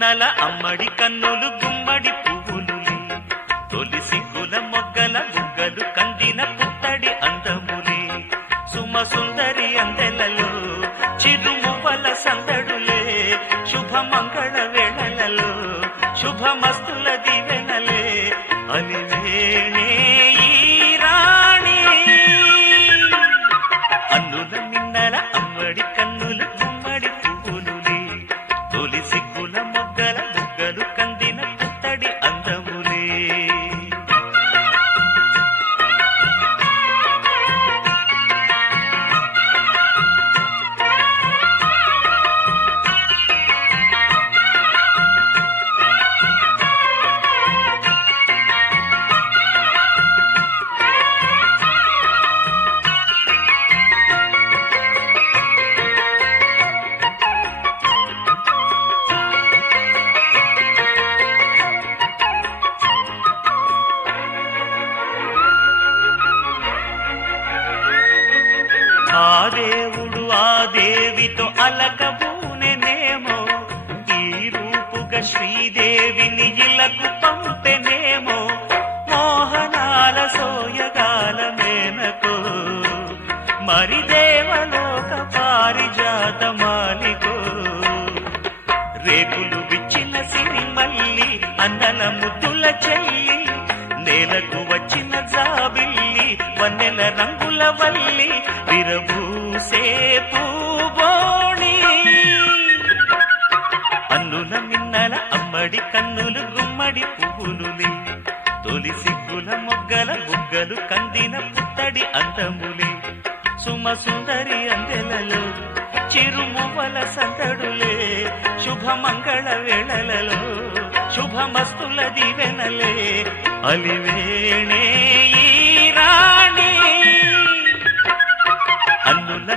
మిన్నల అమ్మడి కన్నులు గుమ్మడి పువ్వులులే తొలి సిగ్గుల మొగ్గల బుగ్గలు కందిన పుత్తడి అందములే సుమ సుందరి అందెలలో చిరుమువ్వల సందడులే శుభ మంగళ వేళలలో శుభమస్తుల దివెనలే అలివేణే ఈ రాణి అన్నుల మిన్నల అమ్మడి కన్నులు గుమ్మడి పువ్వులులే తొలి సిగ్గుల మొగ్గల బుగ్గలు కందిన పుత్తడి అందములే ఆ దేవుడు ఆ దేవితో అలకబూనెనేమో ఈ రూపుగా శ్రీదేవిని ఇలకు పంపెనేమో మోహనాల సోయగాల మేనకో మరి దేవలోక పారిజాత మాలికో రేకులు విచ్చిన సిరిమల్లి అందల ముద్దుల చెల్లి నేలకు వచ్చిన జాబిల్లి వన్నెల రంగుల వల్లి విరబూసే పూబోణి అన్నుల మిన్నల అమ్మడి కన్నులు గుమ్మడి పువ్వులులే తొలి సిగ్గుల మొగ్గల బుగ్గలు కందిన పుత్తడి అందములే సుమ సుందరి అందెలలో చిరుమువ్వల సందడులే శుభమంగళ వేళలలో శుభమస్తుల దివెనలే అలివేణే ఈ రాణి అన్నుల